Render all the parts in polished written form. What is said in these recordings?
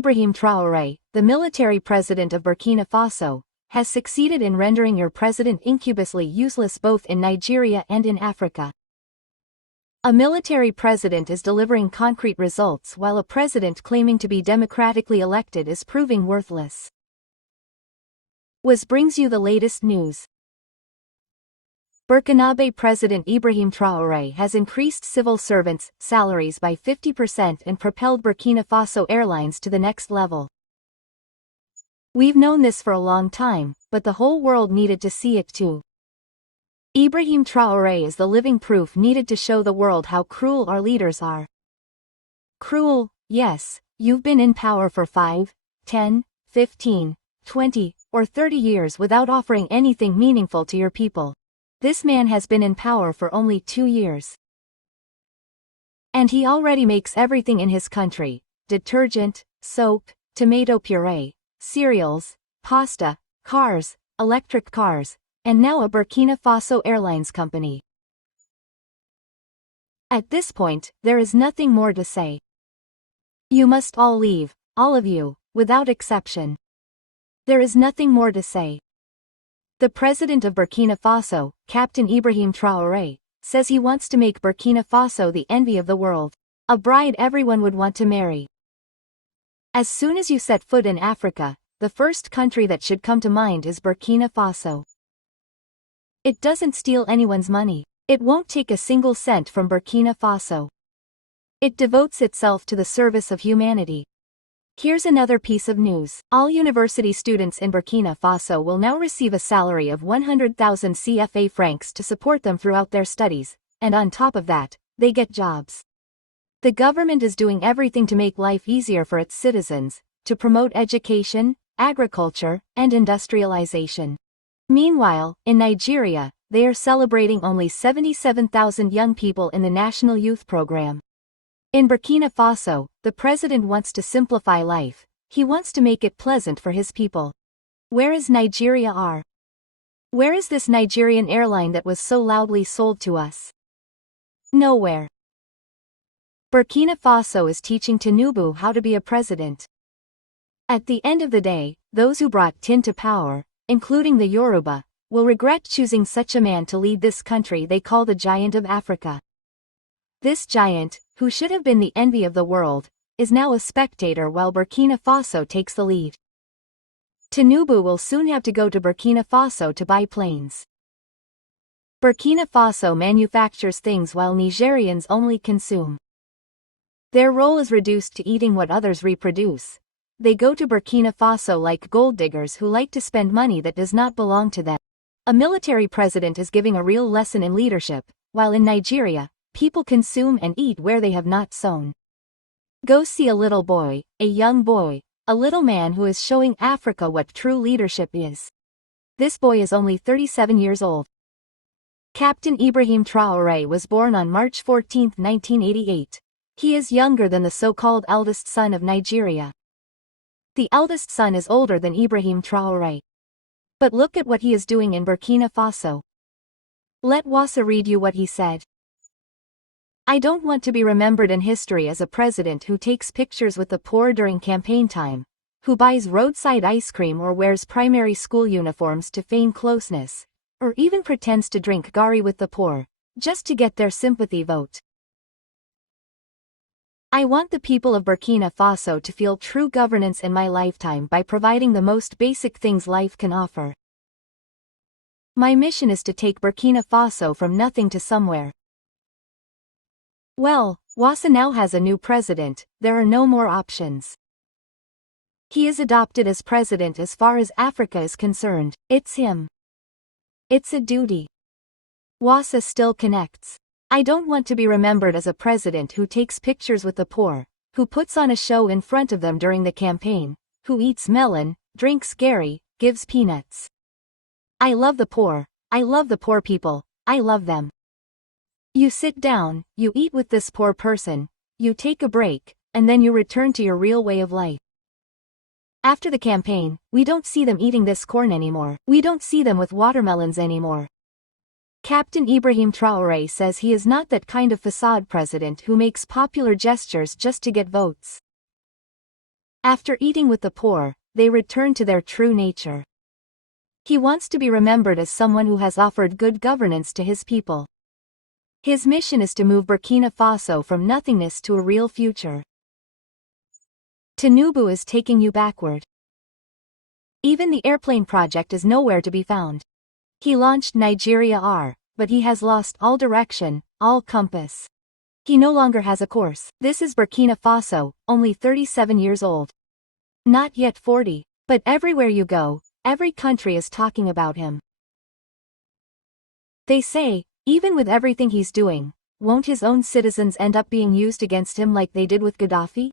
Ibrahim Traore, the military president of Burkina Faso, has succeeded in rendering your president incubusly useless both in Nigeria and in Africa. A military president is delivering concrete results while a president claiming to be democratically elected is proving worthless. Brings you the latest news. Burkinabe President Ibrahim Traore has increased civil servants' salaries by 50% and propelled Burkina Faso Airlines to the next level. We've known this for a long time, but the whole world needed to see it too. Ibrahim Traore is the living proof needed to show the world how cruel our leaders are. Cruel, yes, you've been in power for 5, 10, 15, 20, or 30 years without offering anything meaningful to your people. This man has been in power for only 2 years. And he already makes everything in his country: detergent, soap, tomato puree, cereals, pasta, cars, electric cars, and now a Burkina Faso Airlines company. At this point, there is nothing more to say. You must all leave, all of you, without exception. There is nothing more to say. The president of Burkina Faso, Captain Ibrahim Traore, says he wants to make Burkina Faso the envy of the world, a bride everyone would want to marry. As soon as you set foot in Africa, the first country that should come to mind is Burkina Faso. It doesn't steal anyone's money. It won't take a single cent from Burkina Faso. It devotes itself to the service of humanity. Here's another piece of news. All university students in Burkina Faso will now receive a salary of 100,000 CFA francs to support them throughout their studies, and on top of that, they get jobs. The government is doing everything to make life easier for its citizens, to promote education, agriculture, and industrialization. Meanwhile, in Nigeria, they are celebrating only 77,000 young people in the National Youth Program. In Burkina Faso, the president wants to simplify life. He wants to make it pleasant for his people. Where is Nigeria? Where is this Nigerian airline that was so loudly sold to us? Nowhere. Burkina Faso is teaching Tinubu how to be a president. At the end of the day, those who brought Tin to power, including the Yoruba, will regret choosing such a man to lead this country they call the giant of Africa. This giant, who should have been the envy of the world, is now a spectator while Burkina Faso takes the lead. Tinubu will soon have to go to Burkina Faso to buy planes. Burkina Faso manufactures things while Nigerians only consume. Their role is reduced to eating what others reproduce. They go to Burkina Faso like gold diggers who like to spend money that does not belong to them. A military president is giving a real lesson in leadership, while in Nigeria, people consume and eat where they have not sown. Go see a little boy, a young boy, a little man who is showing Africa what true leadership is. This boy is only 37 years old. Captain Ibrahim Traore was born on March 14, 1988. He is younger than the so-called eldest son of Nigeria. The eldest son is older than Ibrahim Traore. But look at what he is doing in Burkina Faso. Let Wassa read you what he said. I don't want to be remembered in history as a president who takes pictures with the poor during campaign time, who buys roadside ice cream or wears primary school uniforms to feign closeness, or even pretends to drink gari with the poor, just to get their sympathy vote. I want the people of Burkina Faso to feel true governance in my lifetime by providing the most basic things life can offer. My mission is to take Burkina Faso from nothing to somewhere. Well, Wassa now has a new president, there are no more options. He is adopted as president as far as Africa is concerned, it's him. It's a duty. Wassa still connects. I don't want to be remembered as a president who takes pictures with the poor, who puts on a show in front of them during the campaign, who eats melon, drinks gari, gives peanuts. I love the poor, I love the poor people, I love them. You sit down, you eat with this poor person, you take a break, and then you return to your real way of life. After the campaign, we don't see them eating this corn anymore. We don't see them with watermelons anymore. Captain Ibrahim Traore says he is not that kind of facade president who makes popular gestures just to get votes. After eating with the poor, they return to their true nature. He wants to be remembered as someone who has offered good governance to his people. His mission is to move Burkina Faso from nothingness to a real future. Tinubu is taking you backward. Even the airplane project is nowhere to be found. He launched Nigeria R, but he has lost all direction, all compass. He no longer has a course. This is Burkina Faso, only 37 years old. Not yet 40, but everywhere you go, every country is talking about him. They say, even with everything he's doing, won't his own citizens end up being used against him like they did with Gaddafi?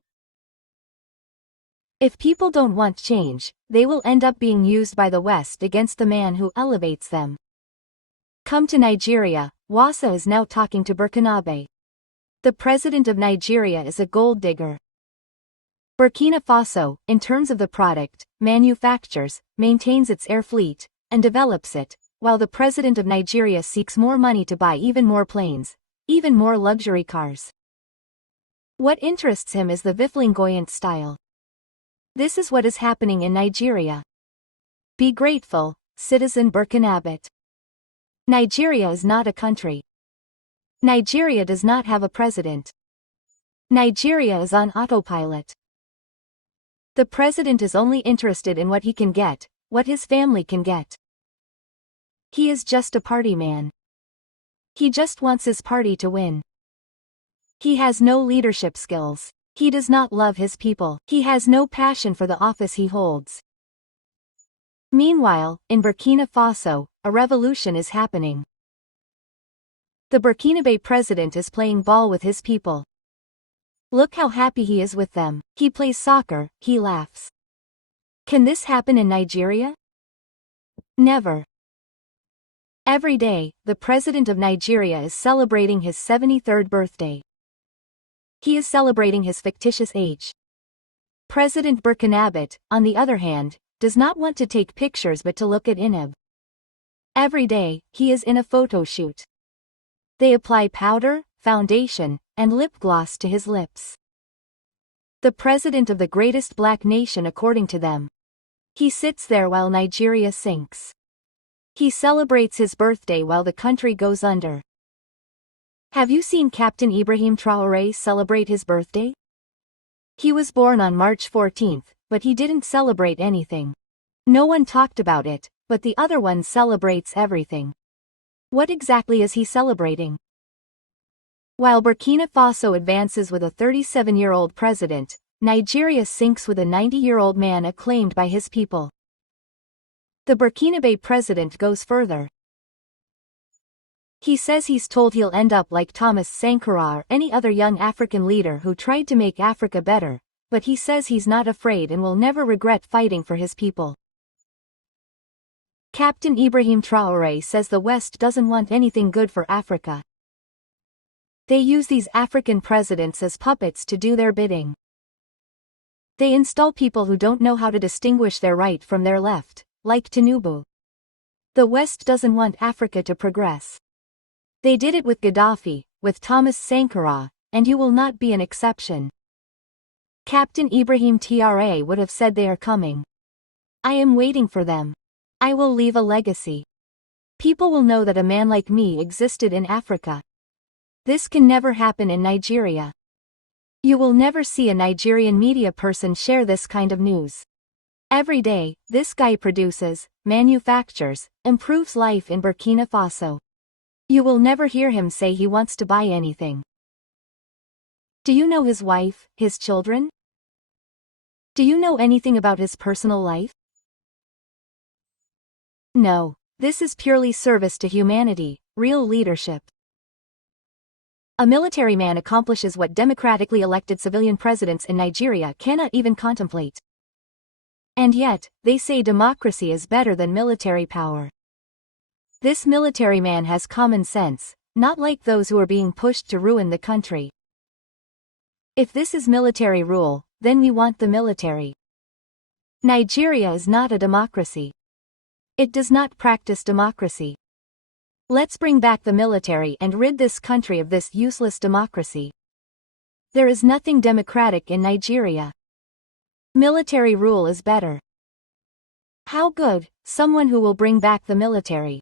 If people don't want change, they will end up being used by the West against the man who elevates them. Come to Nigeria, Wassa is now talking to Burkinabe. The president of Nigeria is a gold digger. Burkina Faso, in terms of the product, manufactures, maintains its air fleet, and develops it, while the president of Nigeria seeks more money to buy even more planes, even more luxury cars. What interests him is the flamboyant style. This is what is happening in Nigeria. Be grateful, citizen Burkinabe. Nigeria is not a country. Nigeria does not have a president. Nigeria is on autopilot. The president is only interested in what he can get, what his family can get. He is just a party man. He just wants his party to win. He has no leadership skills. He does not love his people. He has no passion for the office he holds. Meanwhile, in Burkina Faso, a revolution is happening. The Burkinabe president is playing ball with his people. Look how happy he is with them. He plays soccer, he laughs. Can this happen in Nigeria? Never. Every day, the president of Nigeria is celebrating his 73rd birthday. He is celebrating his fictitious age. President Burkinabe, on the other hand, does not want to take pictures but to look at Inab. Every day, he is in a photo shoot. They apply powder, foundation, and lip gloss to his lips. The president of the greatest black nation according to them. He sits there while Nigeria sinks. He celebrates his birthday while the country goes under. Have you seen Captain Ibrahim Traore celebrate his birthday? He was born on March 14th, but he didn't celebrate anything. No one talked about it, but the other one celebrates everything. What exactly is he celebrating? While Burkina Faso advances with a 37-year-old president, Nigeria sinks with a 90-year-old man acclaimed by his people. The Burkinabe president goes further. He says he's told he'll end up like Thomas Sankara or any other young African leader who tried to make Africa better, but he says he's not afraid and will never regret fighting for his people. Captain Ibrahim Traore says the West doesn't want anything good for Africa. They use these African presidents as puppets to do their bidding. They install people who don't know how to distinguish their right from their left, like Tinubu. The West doesn't want Africa to progress. They did it with Gaddafi, with Thomas Sankara, and you will not be an exception. Captain Ibrahim Traore would have said they are coming. I am waiting for them. I will leave a legacy. People will know that a man like me existed in Africa. This can never happen in Nigeria. You will never see a Nigerian media person share this kind of news. Every day, this guy produces, manufactures, improves life in Burkina Faso. You will never hear him say he wants to buy anything. Do you know his wife, his children? Do you know anything about his personal life? No, this is purely service to humanity, real leadership. A military man accomplishes what democratically elected civilian presidents in Nigeria cannot even contemplate. And yet, they say democracy is better than military power. This military man has common sense, not like those who are being pushed to ruin the country. If this is military rule, then we want the military. Nigeria is not a democracy. It does not practice democracy. Let's bring back the military and rid this country of this useless democracy. There is nothing democratic in Nigeria. Military rule is better. How good, someone who will bring back the military.